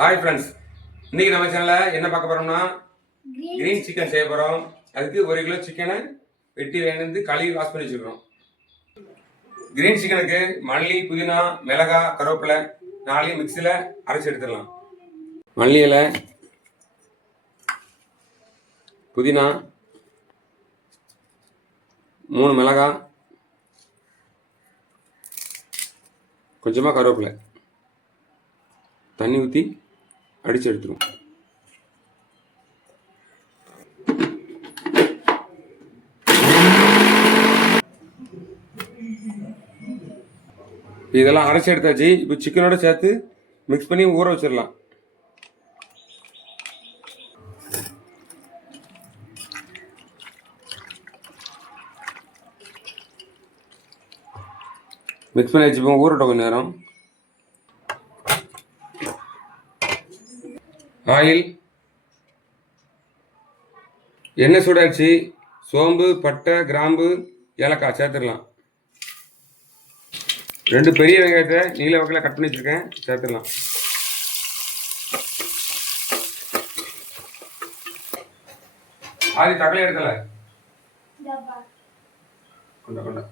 Hi friends, இன்னைக்கு நம்ம சேனலில் என்ன பார்க்க போறோம்னா கிரீன் சிக்கன் செய்ய போறோம். அதுக்கு 1 கிலோ சிக்கனை வெட்டி வேணுந்து கழுவி வாஷ் பண்ணி வச்சுக்கிறோம். கிரீன் சிக்கனுக்கு மல்லி, புதினா, மிளகாய், கருவேப்பிலை 4 மிக்சியில் அரைச்சி எடுத்துடலாம். மல்லி இலை, புதினா, 3 மிளகாய், கொஞ்சமாக கருவேப்பிலை தண்ணி ஊற்றி அடித்து எடுத்துருவோம். இதெல்லாம் அரைச்சி எடுத்தாச்சு. இப்போ சிக்கனோட சேர்த்து மிக்ஸ் பண்ணி ஊற வச்சிடலாம். மிக்ஸ் பண்ணி வச்சுப்போம், ஊறட்டும் கொஞ்சம் நேரம். ஆயில், எண்ணெய் சூடாச்சு. சோம்பு, பட்டை, கிராம்பு, ஏலக்காய் சேர்த்துடலாம். 2 பெரிய வெங்காயத்தை நீல வகையில் கட் பண்ணி வச்சிருக்கேன், சேர்த்துடலாம். ஆதி தக்காளி எடுக்கல கொண்டா கொண்டா.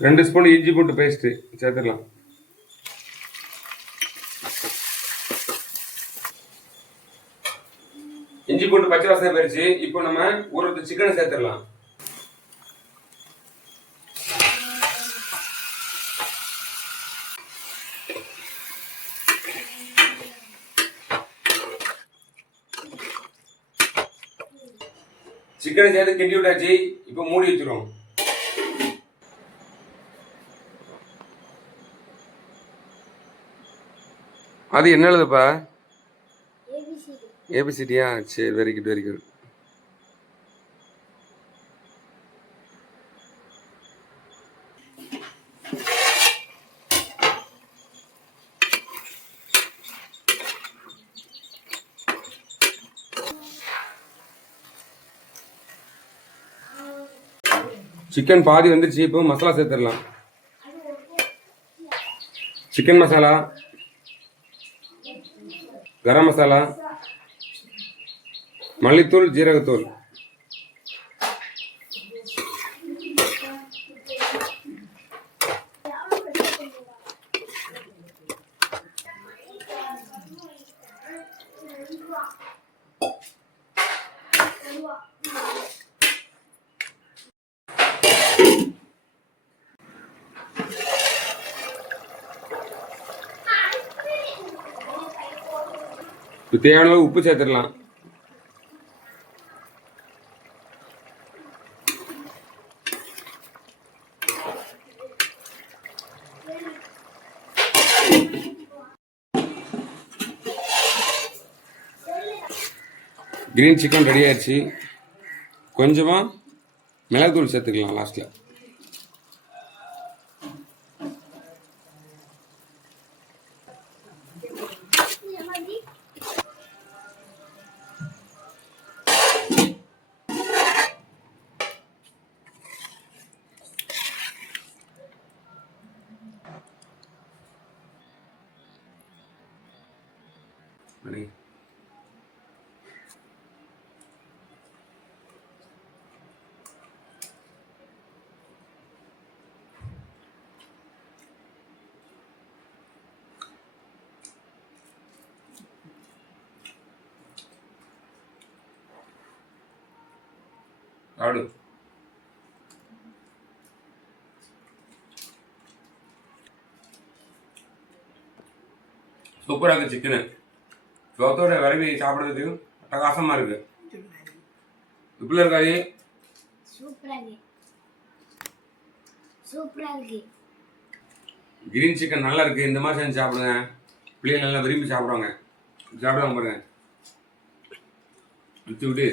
ரெண்டு ஸ்பூன் இஞ்சி பூண்டு பேஸ்ட் சேர்த்துடலாம். இஞ்சி பூண்டு பச்சை வாசனை போயிடுச்சு. இப்போ நம்ம ஊற சிக்கனை சேர்த்துடலாம். சிக்கனை சேர்த்து கிண்டி விட்டாச்சு. இப்போ மூடி வச்சிருவோம். அது என்ன எழுதுப்பா? ஏபிசிடியா? சரி, very good very good. Chicken பாதி வந்துருச்சு. இப்போ மசாலா சேர்த்துடலாம். சிக்கன் மசாலா, கரம் மசாலா, மல்லித்தூள், ஜீரகத்தூள், தேவையான அளவு உப்பு சேர்த்துடலாம். கிரீன் சிக்கன் ரெடி ஆயிடுச்சு. கொஞ்சமா மிளகுத்தூள் சேர்த்துக்கலாம் லாஸ்ட்ல. ஆடு சூப்பராக இருக்கு. சிக்கனு சோத்தோட விரவி சாப்பிட்றதுக்கு அட்டகாசமா இருக்கு. இப்படி இருக்காது, சூப்பரா இருக்கு. கிரீன் சிக்கன் நல்லா இருக்கு. இந்த மாதிரி செஞ்சு சாப்பிடுங்க. பிள்ளைங்க நல்லா விரும்பி சாப்பிடுவாங்க. சாப்பிடுவாங்க பாருங்க. விட்டு விட்டு